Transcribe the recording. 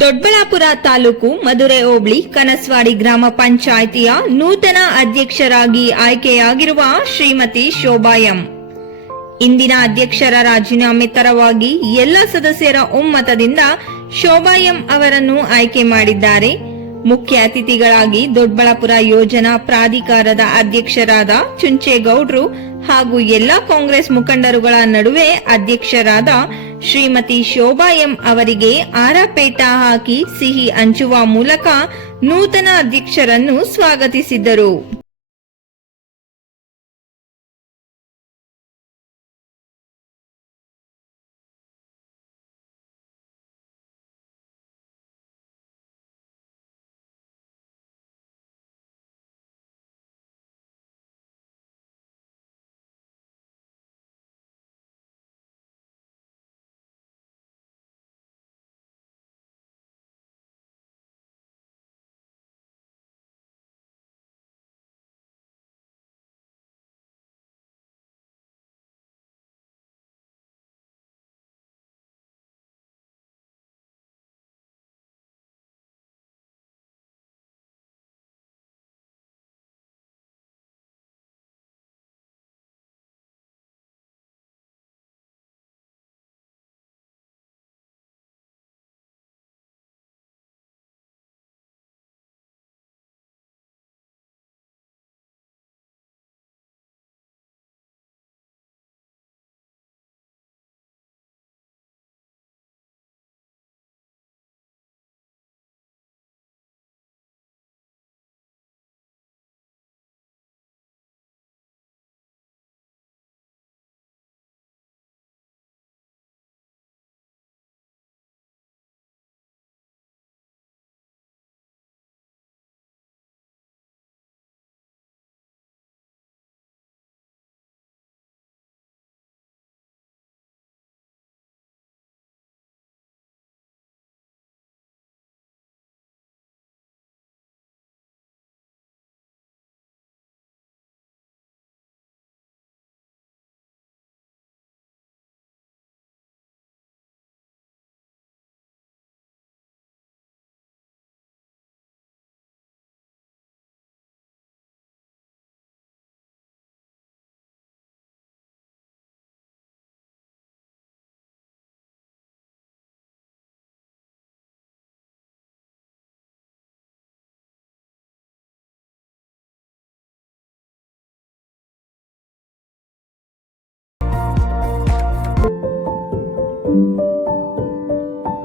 ದೊಡ್ಡಬಳ್ಳಾಪುರ ತಾಲೂಕು ಮಧುರೆ ಹೋಬಳಿ ಕನಸ್ವಾಡಿ ಗ್ರಾಮ ಪಂಚಾಯಿತಿಯ ನೂತನ ಅಧ್ಯಕ್ಷರಾಗಿ ಆಯ್ಕೆಯಾಗಿರುವ ಶ್ರೀಮತಿ ಶೋಭಾ ಎಂ. ಇಂದಿನ ಅಧ್ಯಕ್ಷರ ರಾಜೀನಾಮೆ ತರವಾಗಿ ಎಲ್ಲ ಸದಸ್ಯರ ಒಮ್ಮತದಿಂದ ಶೋಭಾ ಎಂ ಅವರನ್ನು ಆಯ್ಕೆ ಮಾಡಿದ್ದಾರೆ. ಮುಖ್ಯ ಅತಿಥಿಗಳಾಗಿ ದೊಡ್ಡಬಳ್ಳಾಪುರ ಯೋಜನಾ ಪ್ರಾಧಿಕಾರದ ಅಧ್ಯಕ್ಷರಾದ ಚುಂಚೇಗೌಡ್ರು ಹಾಗೂ ಎಲ್ಲಾ ಕಾಂಗ್ರೆಸ್ ಮುಖಂಡರುಗಳ ನಡುವೆ ಅಧ್ಯಕ್ಷರಾದ ಶ್ರೀಮತಿ ಶೋಭಾ ಎಂ ಅವರಿಗೆ ಆರಪೇಟ ಹಾಕಿ ಸಿಹಿ ಹಂಚುವ ಮೂಲಕ ನೂತನ ಅಧ್ಯಕ್ಷರನ್ನು ಸ್ವಾಗತಿಸಿದ್ದರು